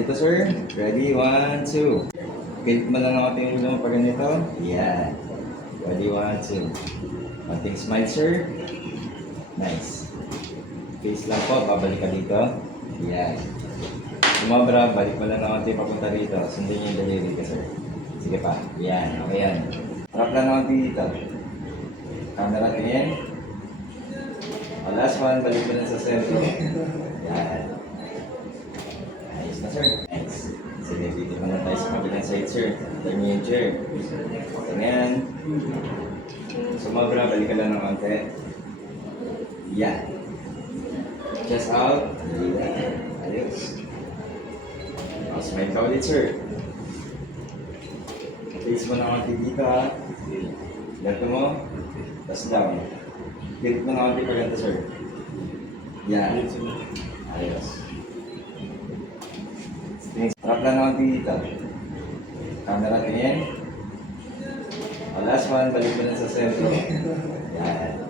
Dito, sir. Ready? 1, 2. Kilit mo lang ang ating ulo mo pag ganito. Yan. Ready? 1, 2. Ating smile, sir. Nice. Face lang po. Babalik ka dito. Yan. Sumobra. Balik mo lang ang ating papunta dito. Sundin niyo yung daliri ka, sir. Sige pa. Yan. Okay yan. Harap lang ang ating dito. Camera tingin. Last one. Balik mo lang sa center. Yan. Nice na, sir. Nice. Sige, dito muna tayo sa kabilang side, sir. Turn yung chair. Tingnan. Sumobra, balik ka lang ng konti. Yan. Chest out. Yan. Ayos. Smile ka ulit, sir. Face mo ng konti dito, ha. Gato mo. Tapos down. Click mo ng konti pa ganito, sir. Yan. Ayos. Harap lang naman dito. Camera tingin. Last one, balik mo na sa center. Yan.